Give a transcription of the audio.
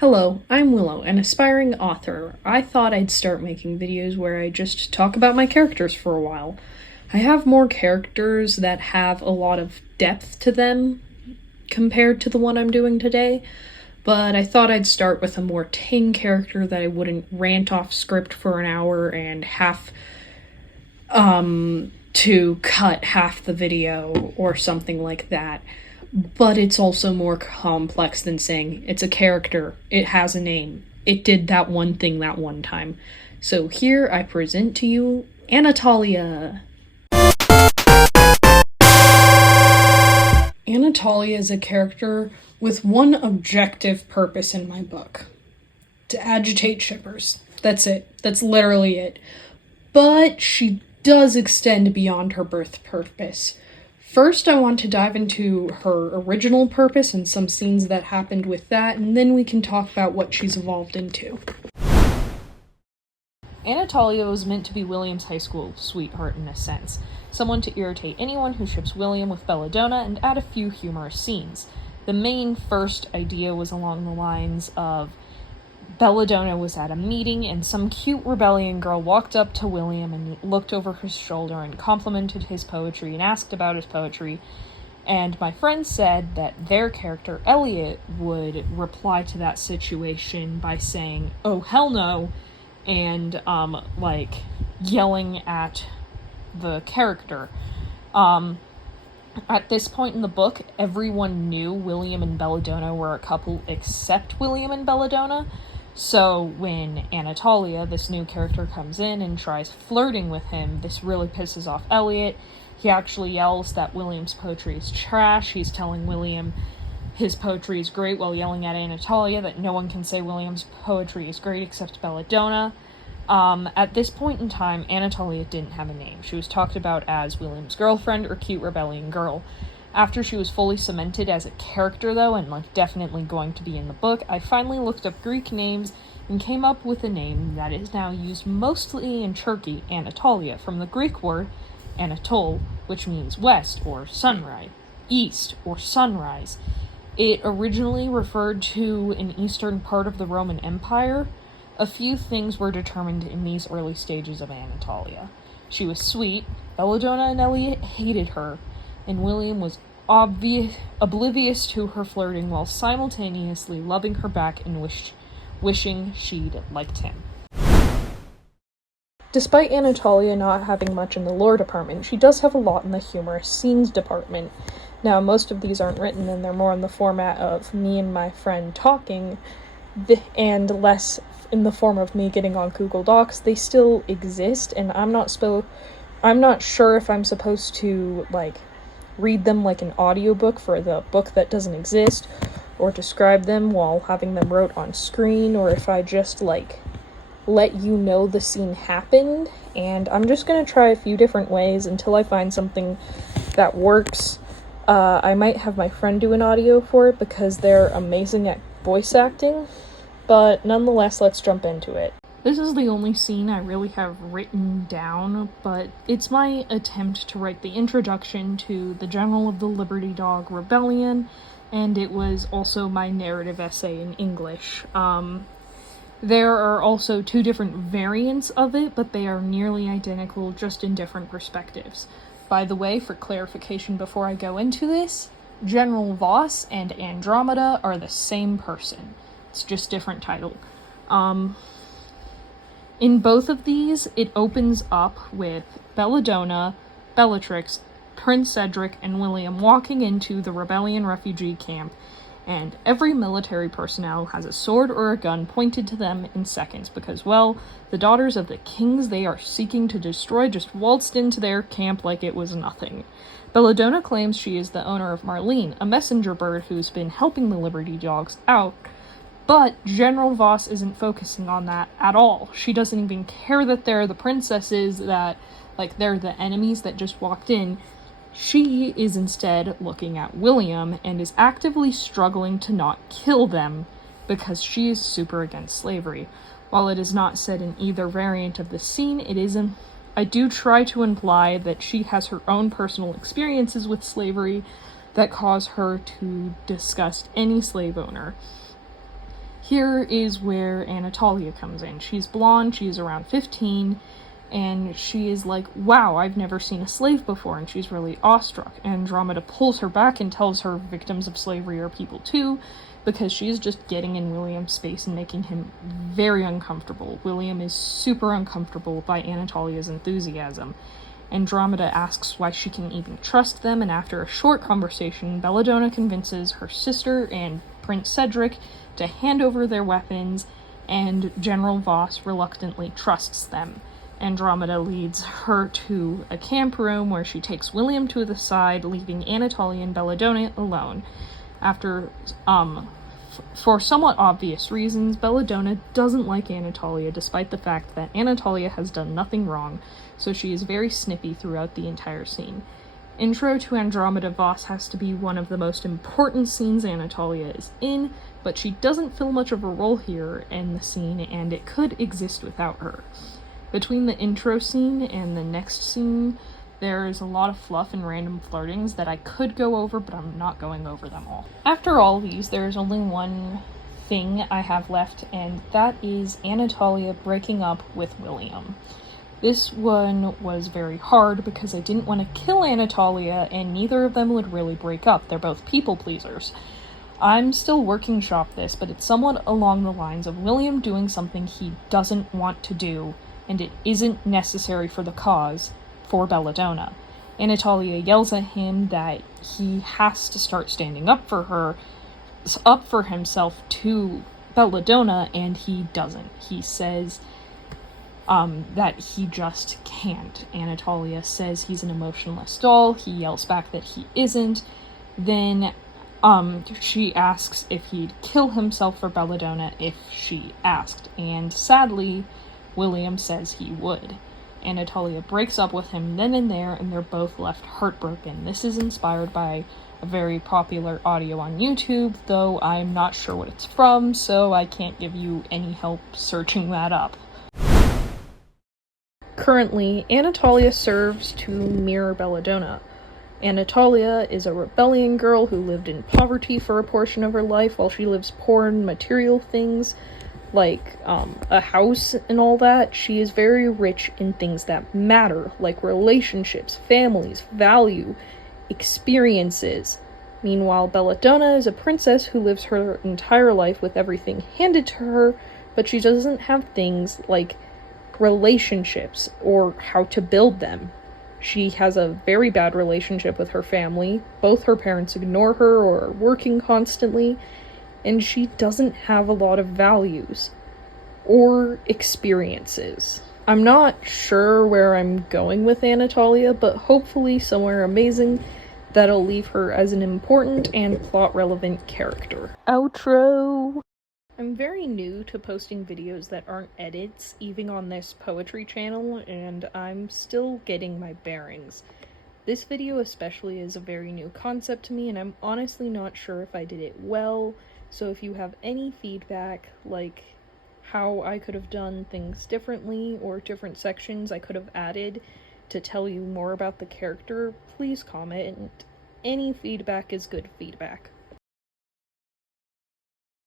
Hello, I'm Willow, an aspiring author. I thought I'd start making videos where I just talk about my characters for a while. I have more characters that have a lot of depth to them compared to the one I'm doing today, but I thought I'd start with a more tame character that I wouldn't rant off script for an hour and have to cut half the video or something like that. But it's also more complex than saying it's a character, it has a name, it did that one thing that one time. So here I present to you Anatolia. Anatolia is a character with one objective purpose in my book: to agitate shippers. That's it. That's literally it. But she does extend beyond her birth purpose. First, I want to dive into her original purpose and some scenes that happened with that, and then we can talk about what she's evolved into. Anatolia was meant to be William's high school sweetheart in a sense, someone to irritate anyone who ships William with Belladonna and add a few humorous scenes. The main first idea was along the lines of Belladonna was at a meeting and some cute rebellion girl walked up to William and looked over his shoulder and complimented his poetry and asked about his poetry. And my friend said that their character, Elliot, would reply to that situation by saying, "Oh, hell no," and, yelling at the character. At this point in the book, everyone knew William and Belladonna were a couple except William and Belladonna. So when Anatolia, this new character, comes in and tries flirting with him, this really pisses off Elliot. He actually yells that William's poetry is trash. He's telling William his poetry is great while yelling at Anatolia that no one can say William's poetry is great except Belladonna. At this point in time, Anatolia didn't have a name. She was talked about as William's girlfriend or cute rebellion girl. After she was fully cemented as a character, though, and definitely going to be in the book, I finally looked up Greek names and came up with a name that is now used mostly in Turkey, Anatolia, from the Greek word Anatol, which means west or sunrise, east or sunrise. It originally referred to an eastern part of the Roman Empire. A few things were determined in these early stages of Anatolia. She was sweet, Belladonna and Elliot hated her, and William was oblivious to her flirting while simultaneously loving her back and wishing she'd liked him. Despite Anatolia not having much in the lore department, she does have a lot in the humorous scenes department. Now, most of these aren't written, and they're more in the format of me and my friend talking, and less in the form of me getting on Google Docs. They still exist, and I'm not sure if I'm supposed to, read them like an audiobook for the book that doesn't exist, or describe them while having them wrote on screen, or if I just, let you know the scene happened. And I'm just gonna try a few different ways until I find something that works. I might have my friend do an audio for it because they're amazing at voice acting, but nonetheless, let's jump into it. This is the only scene I really have written down, but it's my attempt to write the introduction to the General of the Liberty Dog Rebellion, and it was also my narrative essay in English. There are also two different variants of it, but they are nearly identical, just in different perspectives. By the way, for clarification before I go into this, General Voss and Andromeda are the same person. It's just different title. In both of these, it opens up with Belladonna, Bellatrix, Prince Cedric, and William walking into the rebellion refugee camp, and every military personnel has a sword or a gun pointed to them in seconds because, well, the daughters of the kings they are seeking to destroy just waltzed into their camp like it was nothing. Belladonna claims she is the owner of Marlene, a messenger bird who's been helping the Liberty Dogs out. But General Voss isn't focusing on that at all. She doesn't even care that they're the princesses, that, they're the enemies that just walked in. She is instead looking at William and is actively struggling to not kill them because she is super against slavery. While it is not said in either variant of the scene, I do try to imply that she has her own personal experiences with slavery that cause her to disgust any slave owner. Here is where Anatolia comes in. She's blonde, she's around 15, and she is like, wow, I've never seen a slave before, and she's really awestruck. Andromeda pulls her back and tells her victims of slavery are people too, because she is just getting in William's space and making him very uncomfortable. William is super uncomfortable by Anatolia's enthusiasm. Andromeda asks why she can even trust them, and after a short conversation, Belladonna convinces her sister and Prince Cedric to hand over their weapons, and General Voss reluctantly trusts them. Andromeda leads her to a camp room where she takes William to the side, leaving Anatolia and Belladonna alone. After, for somewhat obvious reasons, Belladonna doesn't like Anatolia, despite the fact that Anatolia has done nothing wrong, so she is very snippy throughout the entire scene. Intro to Andromeda Voss has to be one of the most important scenes Anatolia is in, but she doesn't fill much of a role here in the scene, and it could exist without her. Between the intro scene and the next scene, there is a lot of fluff and random flirtings that I could go over, but I'm not going over them all. After all these, there is only one thing I have left, and that is Anatolia breaking up with William. This one was very hard because I didn't want to kill Anatolia, and neither of them would really break up. They're both people pleasers. I'm still working shop this, but it's somewhat along the lines of William doing something he doesn't want to do, and it isn't necessary for the cause, for Belladonna. Anatolia yells at him that he has to start standing up for himself to Belladonna, and he doesn't. He says that he just can't. Anatolia says he's an emotionless doll. He yells back that he isn't. Then she asks if he'd kill himself for Belladonna if she asked, and sadly, William says he would. Anatolia breaks up with him then and there, and they're both left heartbroken. This is inspired by a very popular audio on YouTube, though I'm not sure what it's from, so I can't give you any help searching that up. Currently, Anatolia serves to mirror Belladonna. Anatolia is a rebellion girl who lived in poverty for a portion of her life while she lives poor in material things, like a house and all that. She is very rich in things that matter, like relationships, families, value, experiences. Meanwhile, Belladonna is a princess who lives her entire life with everything handed to her, but she doesn't have things like relationships or how to build them. She has a very bad relationship with her family. Both her parents ignore her or are working constantly, and she doesn't have a lot of values or experiences. I'm not sure where I'm going with Anatolia, but hopefully somewhere amazing that'll leave her as an important and plot-relevant character. Outro! I'm very new to posting videos that aren't edits, even on this poetry channel, and I'm still getting my bearings. This video especially is a very new concept to me, and I'm honestly not sure if I did it well, so if you have any feedback, like how I could have done things differently, or different sections I could have added to tell you more about the character, please comment. Any feedback is good feedback.